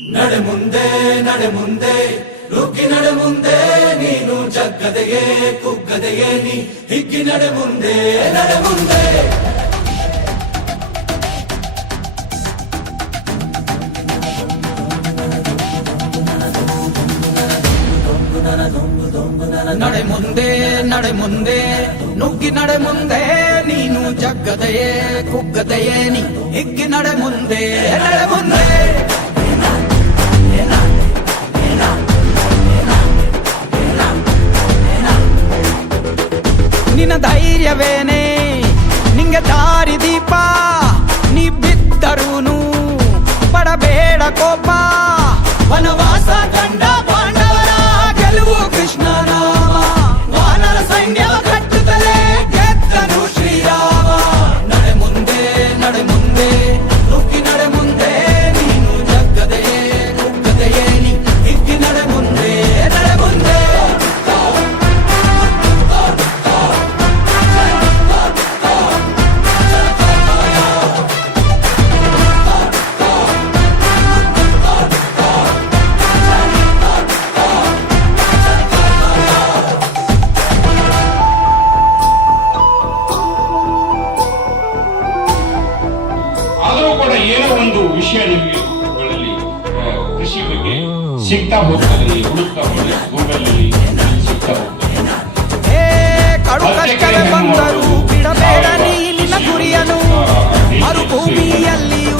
ನಡೆ ಮುಂದೆ ನಡೆ ಮುಂದೆ ನುಗ್ಗಿ ನಡೆ ಮುಂದೆ ನೀನು ಜಗ್ಗದೆಯೇ ಕುಗ್ಗದೆಯೇ ನೀ ಹಿಗ್ಗಿ ನಡೆ ಮುಂದೆ ನಡೆ ಮುಂದೆ ನಡೆ ಮುಂದೆ ನಡೆ ಮುಂದೆ ನುಗ್ಗಿ ನಡೆ ಮುಂದೆ ನೀನು ಜಗ್ಗದೆಯೇ ಕುಗ್ಗದೆಯೇ ನೀ ಹಿಗ್ಗಿ ನಡೆ ಮುಂದೆ ನಡೆ ಮುಂದೆ ನಿನ್ನ ಧೈರ್ಯವೇನೆ ನಿಂಗೆ ದಾರಿ ದೀಪ ನೀ ಬಿದ್ದರೂನು ಪಡಬೇಡ ಕೋಪ ವನವಾಸ ಕಂಡ ಪಾಂಡವರ ಗೆಲುವು ಕೃಷ್ಣ ನಾಮ ವಾನರ ಸೈನ್ಯ ಕಟ್ಟುತ್ತಲೇ ಗೆದ್ದನು ಶ್ರೀರಾಮ ನಡೆ ಮುಂದೆ ನುಗ್ಗಿ ನಡೆ ಮುಂದೆ ನೀನು ಜಗ್ಗದೆಯೇ ಕುಗ್ಗದೆಯೇ ನೀ ಹಿಗ್ಗಿ ನಡೆ ಮುಂದೆ ನಡೆ ಮುಂದೆ ಏನೋ ಒಂದು ವಿಷಯ ನಿಮಗೆ ಕೃಷಿ ಬಗ್ಗೆ ಸಿಗ್ತಾ ಹೋಗ್ತದೆ, ಹುಡುಕ್ತಾ ಹೋಗಿ ಗೂಗಲ್ ಅಲ್ಲಿ ಸಿಗ್ತಾ ಹೋಗ್ತದೆ. ಕಡು ಕಷ್ಟವೇ ಬಂದರೂ ಬಿಡಬೇಡ ನೀ ನಿನ್ನ ಗುರಿಯನು ಮರುಭೂಮಿಯಲ್ಲಿಯೂ